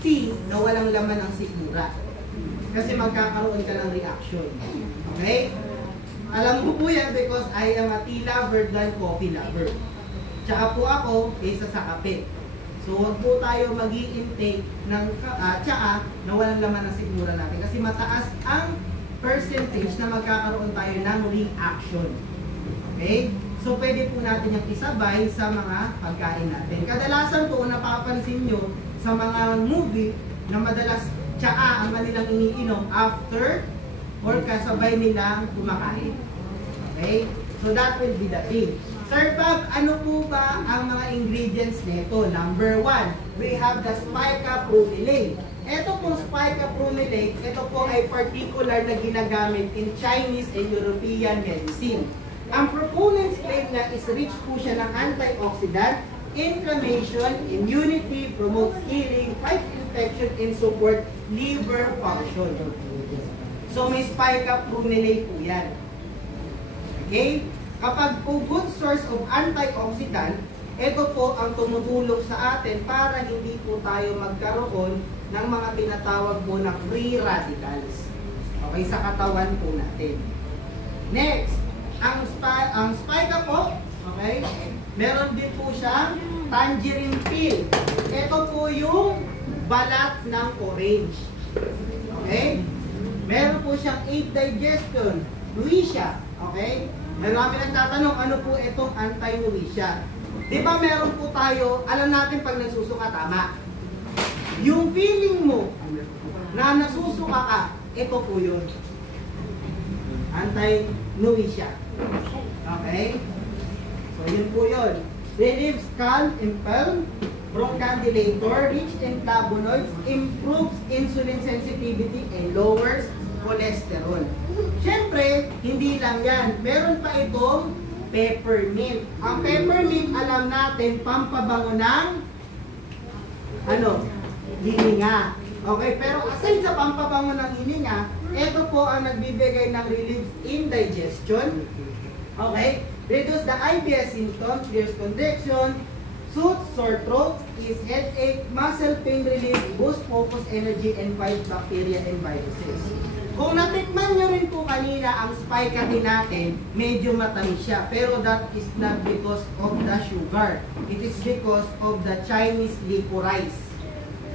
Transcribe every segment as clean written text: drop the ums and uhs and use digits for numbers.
tea na walang laman ng sikmura. Kasi magkakaroon ka ng reaction. Okay? Alam mo po yan because I am a tea lover than coffee lover. Tsaka po ako, isa sa kape. So, huwag po tayo mag-i-intake ng tsaa na walang laman ng sikmura natin. Kasi mataas ang percentage na magkakaroon tayo ng reaction. Okay? So, pwede po natin yung isabay sa mga pagkain natin. Kadalasan po, napapansin nyo sa mga movie na madalas tsaa ang kanilang iniinom after or kasabay nilang kumakain. Okay? So, that will be the thing. Sir Bob, ano po ba ang mga ingredients nito? Number 1, we have the spica bromelain. Ito pong spica bromelain, ito po ay particular na ginagamit in Chinese and European medicine. Ang proponents claim na is rich po siya ng antioxidant, inflammation, immunity, promotes healing, fights infection, and support liver function. So may spica bromelain po yan. Okay? Kapag po good source of antioxidant, ito po ang tumutulong sa atin para hindi po tayo magkaroon ng mga tinatawag po na free radicals. Okay, sa katawan po natin. Next, ang spica po, okay, meron din po siyang tangerine peel. Ito po yung balat ng orange. Okay? Meron po siyang 8 digestion, Luisia. Okay? Marami nagtatanong, ano po itong anti-Luisia? Di ba meron po tayo, alam natin pag nagsusuka, tama? Yung feeling mo na nasusuka ka, ito po yun. Anti-Luisia. Okay? So, yun po yun. Relieves calm, impel, bronchodilator, rich in flavonoids, improves insulin sensitivity, and lowers cholesterol. Siyempre, hindi lang yan. Meron pa itong peppermint. Ang peppermint, alam natin, pampabango ng hininga. Okay, pero aside sa pampabango ng hininga, ito po ang nagbibigay ng relief in digestion. Okay, reduce the IBS symptoms, clears constriction, soothes sore throat, is headache, muscle pain relief, boost focus, energy, and fight bacteria and viruses. Kung natikman nyo rin po kanina ang spica tea natin, medyo matamis siya. Pero that is not because of the sugar. It is because of the Chinese licorice.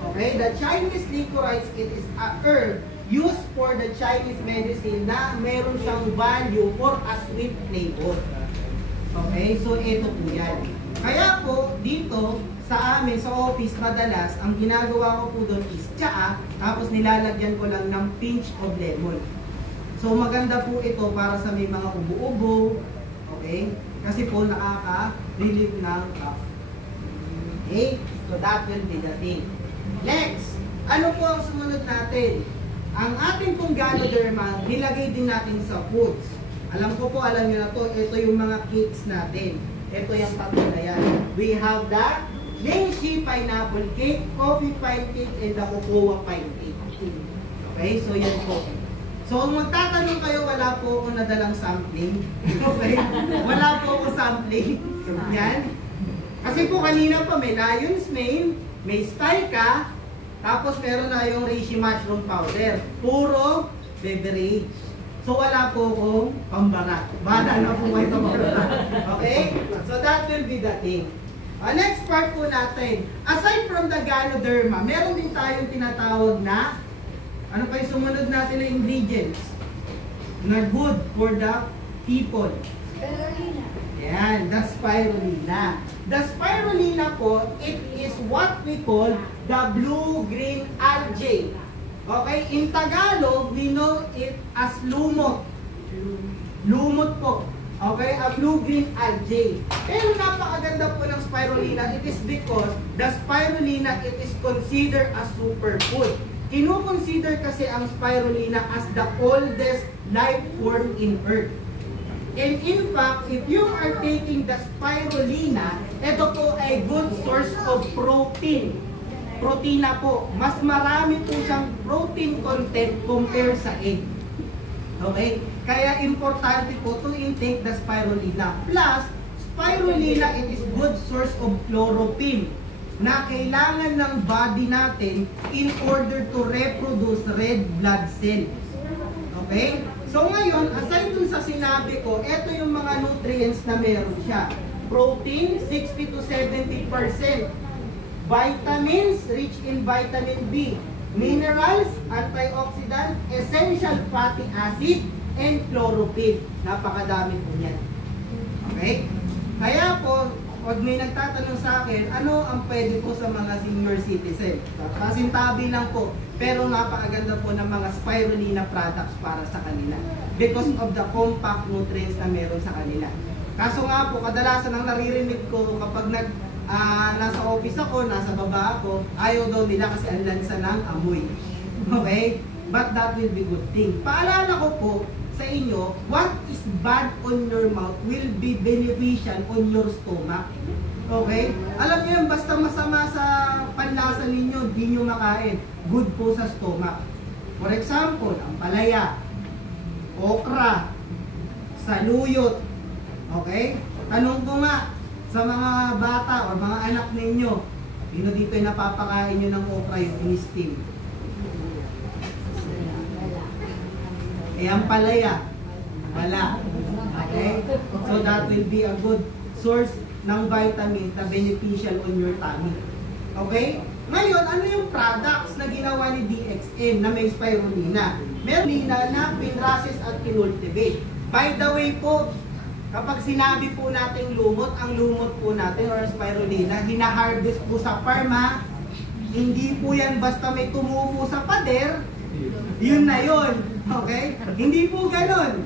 Okay? The Chinese licorice, it is a herb used for the Chinese medicine na meron siyang value for a sweet flavor. Okay? So, ito po yan. Kaya po, dito, sa amin, sa office, madalas, ang ginagawa ko po doon is tsaa, tapos nilalagyan ko lang ng pinch of lemon. So, maganda po ito para sa may mga ubo-ubo, okay? Kasi po, nakaka-relieve ng cough. Okay? So, that will be the thing. Next, ano po ang sumunod natin? Ang ating pong Ganoderma, nilagay din natin sa foods. Alam ko po, alam nyo na to, ito yung mga cakes natin. Ito yung tatlo na yan. We have the Lychee pineapple cake, coffee pine cake, and the cocoa pine cake. Okay, so yan po. So kung magtatanong kayo, wala po akong nadalang sampling. Okay? Wala po akong sampling. Yan. Kasi po kanina pa may lion's mane, may spica, tapos meron na yung reishi mushroom powder. Puro beverage. So wala po akong pambarat. Bada na po kayo pambarat. Okay? So that will be the thing. Next part po natin. Aside from the Ganoderma, meron din tayong tinatawag na, ano pa yung sumunod natin na ingredients na good for the people. Spirulina. Yan, the spirulina. The spirulina po, it is what we call the blue-green algae. Okay, in Tagalog, we know it as lumot. Lumot po. Okay, a blue-green algae. Pero napakaganda po ng spirulina. It is because the spirulina, it is considered as superfood. Kino-consider kasi ang spirulina as the oldest life form in Earth. And in fact, if you are taking the spirulina, ito po ay good source of protein. Protina po. Mas marami po siyang protein content compare sa egg. Okay? Kaya importante po to intake the spirulina. Plus, spirulina, it is good source of chlorophyll. na kailangan ng body natin in order to reproduce red blood cell. Okay? So ngayon, aside dun sa sinabi ko, ito yung mga nutrients na meron siya. Protein, 60 to 70%. Vitamins, rich in vitamin B. Minerals, antioxidants, essential fatty acid, and chlorophyll. Napakadami po yan. Okay? Kaya po, pag may nagtatanong sa akin, ano ang pwede po sa mga senior citizen? Kasintabi lang po, pero napakaganda po ng mga spirulina products para sa kanila. Because of the compact nutrients na meron sa kanila. Kaso nga po, kadalasan ang naririnig ko kapag nasa office ako, nasa baba ako, ayaw daw nila kasi ang lansa ng amoy. Okay? But that will be good thing. Paalala ko po sa inyo, what is bad on your mouth will be beneficial on your stomach. Okay? Alam niyo yun, basta masama sa panlasa ninyo, hindi nyo makain. Good po sa stomach. For example, ang palaya, okra, saluyot. Okay? Tanong ko nga sa mga bata o mga anak ninyo, sino dito yung napapakain nyo ng okra yung in-steam? Eh, ang palaya, wala. Okay? So that will be a good source ng vitamins na beneficial on your tummy. Okay? Ngayon, ano yung products na ginawa ni DXM na may spirulina? Meron nila na pinrases at kinultivate. By the way po, kapag sinabi po natin lumot, ang lumot po natin or spirulina, hina-harvest po sa farm ha. Hindi po yan basta may tumubo sa pader, yun na yun. Okay? Hindi po ganon.